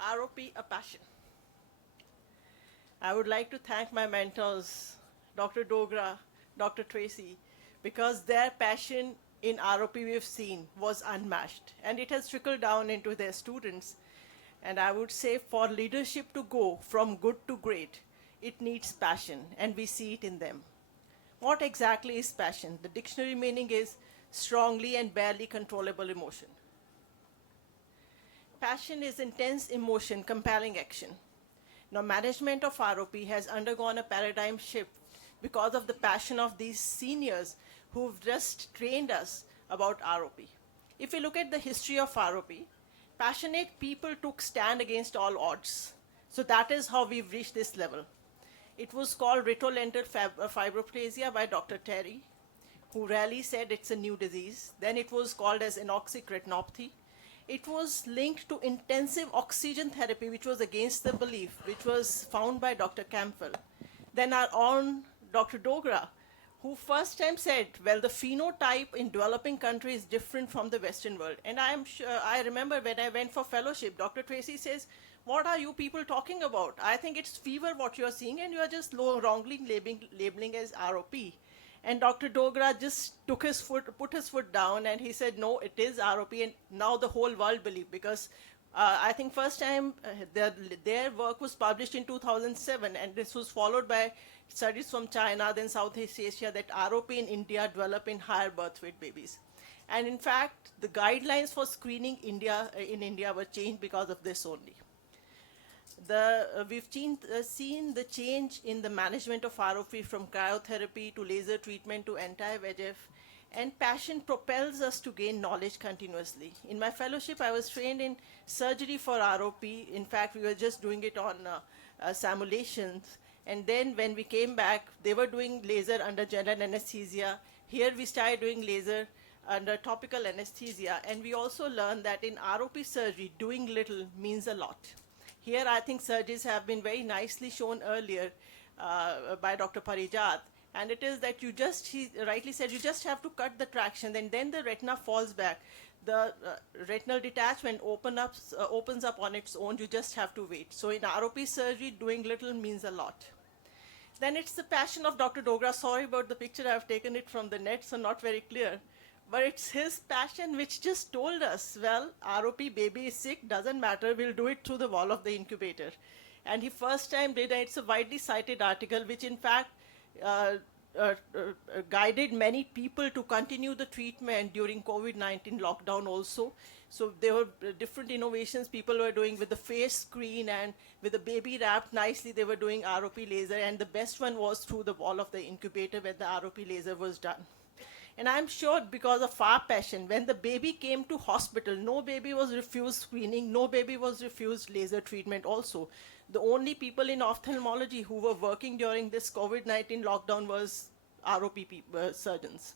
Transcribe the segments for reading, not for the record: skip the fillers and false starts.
ROP, a passion. I would like to thank my mentors, Dr. Dogra, Dr. Tracy, because their passion in ROP we've seen was unmatched, and it has trickled down into their students. And I would say for leadership to go from good to great, it needs passion, and we see it in them. What exactly is passion? The dictionary meaning is strongly and barely controllable emotion. Passion is intense emotion, compelling action. Now, management of ROP has undergone a paradigm shift because of the passion of these seniors who've just trained us about ROP. If we look at the history of ROP, passionate people took stand against all odds. So that is how we've reached this level. It was called retrolental fibroplasia by Dr. Terry, who rarely said it's a new disease. Then it was called as anoxic retinopathy. It was linked to intensive oxygen therapy, which was against the belief, which was found by Dr. Campbell. Then our own Dr. Dogra, who first time said, well, the phenotype in developing countries is different from the Western world. And I remember when I went for fellowship, Dr. Tracy says, what are you people talking about? I think it's fever what you're seeing, and you are just wrongly labeling as ROP. And Dr. Dogra just put his foot down, and he said, no, it is ROP, and now the whole world believe, because I think first time their work was published in 2007, and this was followed by studies from China, then Southeast Asia, that ROP in India develop in higher birth weight babies. And in fact, the guidelines for screening in India were changed because of this only. We've seen the change in the management of ROP from cryotherapy to laser treatment to anti-VEGF, and passion propels us to gain knowledge continuously. In my fellowship, I was trained in surgery for ROP. In fact, we were just doing it on simulations. And then when we came back, they were doing laser under general anesthesia. Here we started doing laser under topical anesthesia. And we also learned that in ROP surgery, doing little means a lot. Here, I think surgeries have been very nicely shown earlier by Dr. Parijat. And it is that he rightly said, you just have to cut the traction, and then the retina falls back. The retinal detachment opens up on its own. You just have to wait. So in ROP surgery, doing little means a lot. Then it's the passion of Dr. Dogra. Sorry about the picture. I've taken it from the net, so not very clear. But it's his passion which just told us, well, ROP baby is sick, doesn't matter, we'll do it through the wall of the incubator. And he first time did, and it's a widely cited article, which in fact guided many people to continue the treatment during COVID-19 lockdown also. So there were different innovations people were doing with the face screen, and with the baby wrapped nicely, they were doing ROP laser, and the best one was through the wall of the incubator where the ROP laser was done. And I'm sure because of our passion, when the baby came to hospital, no baby was refused screening, no baby was refused laser treatment also. The only people in ophthalmology who were working during this COVID-19 lockdown was ROP surgeons.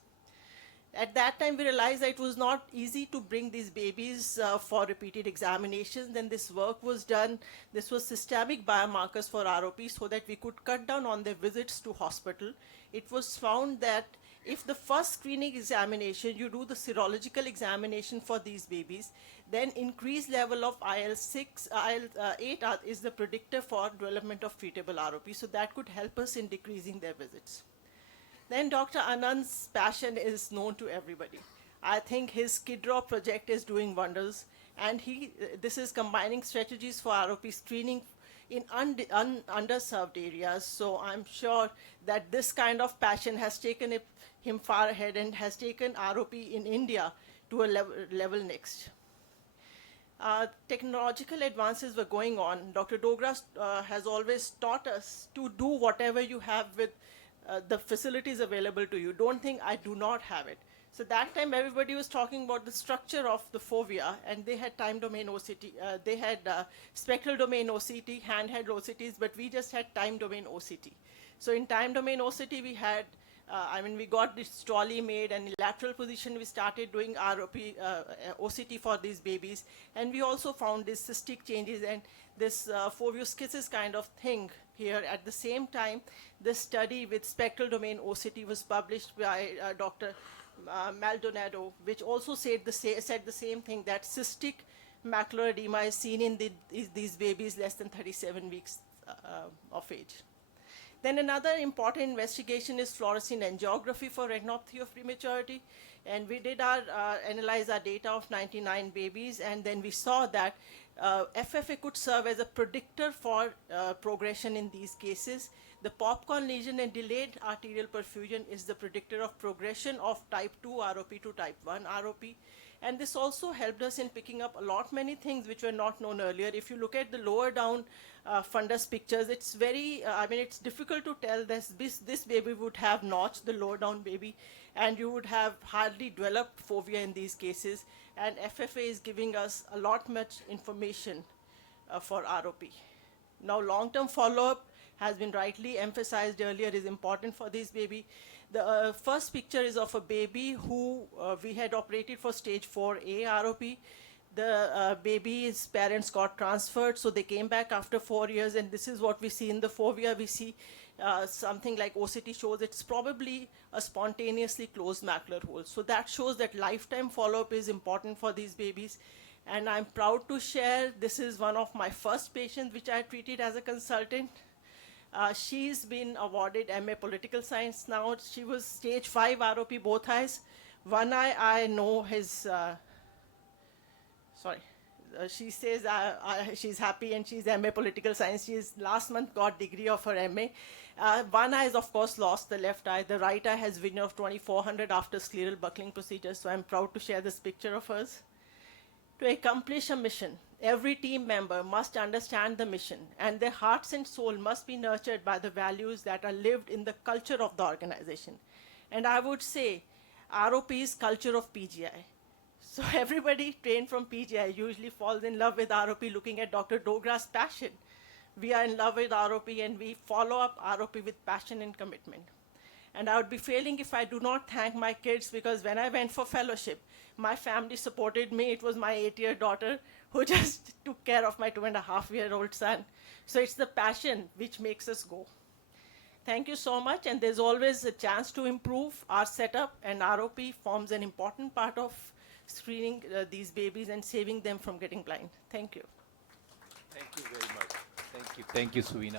At that time, we realized that it was not easy to bring these babies for repeated examinations. Then this work was done. This was systemic biomarkers for ROP so that we could cut down on their visits to hospital. It was found that if the first screening examination, you do the serological examination for these babies, then increased level of IL-6, IL-8 is the predictor for development of treatable ROP. So that could help us in decreasing their visits. Then Dr. Anand's passion is known to everybody. I think his KidDraw project is doing wonders, and this is combining strategies for ROP screening in underserved areas. So I'm sure that this kind of passion has taken him far ahead and has taken ROP in India to a level next. Technological advances were going on. Dr. Dogra has always taught us to do whatever you have with the facilities available to you. Don't think I do not have it. So that time everybody was talking about the structure of the fovea, and they had time domain OCT, they had spectral domain OCT, handheld OCTs, but we just had time domain OCT. So in time domain OCT we had, we got this trolley made, and in lateral position we started doing ROP, OCT for these babies, and we also found these cystic changes and this foveoschisis kind of thing here. At the same time, this study with spectral domain OCT was published by Dr. Maldonado, which also said the same thing, that cystic macular edema is seen in these babies less than 37 weeks of age. Then another important investigation is fluorescein angiography for retinopathy of prematurity. And we did analyze our data of 99 babies, and then we saw that FFA could serve as a predictor for progression in these cases. The popcorn lesion and delayed arterial perfusion is the predictor of progression of type 2 ROP to type 1 ROP. And this also helped us in picking up a lot many things which were not known earlier. If you look at the lower down fundus pictures, it's it's difficult to tell this baby would have notch, the lower down baby, and you would have hardly developed fovea in these cases. And FFA is giving us a lot much information for ROP. Now, long-term follow-up has been rightly emphasized earlier is important for this baby. The first picture is of a baby who we had operated for stage 4A ROP. The baby's parents got transferred, so they came back after 4 years, and this is what we see in the fovea. We see something like OCT shows it's probably a spontaneously closed macular hole. So that shows that lifetime follow-up is important for these babies. And I'm proud to share, this is one of my first patients which I treated as a consultant. She's been awarded MA Political Science now. She was stage 5 ROP both eyes. One eye, I know his, she says she's happy and she's MA Political Science. She's last month got degree of her MA. One eye is of course lost, the left eye. The right eye has vision of 2400 after scleral buckling procedure. So I'm proud to share this picture of hers. To accomplish a mission, every team member must understand the mission, and their hearts and soul must be nurtured by the values that are lived in the culture of the organization. And I would say ROP is culture of PGI. So everybody trained from PGI usually falls in love with ROP looking at Dr. Dogra's passion. We are in love with ROP and we follow up ROP with passion and commitment. And I would be failing if I do not thank my kids, because when I went for fellowship, my family supported me. It was my 8-year daughter who just took care of my 2.5-year-old son. So it's the passion which makes us go. Thank you so much, and there's always a chance to improve. Our setup and ROP forms an important part of screening these babies and saving them from getting blind. Thank you. Thank you very much. Thank you. Thank you, Suvina.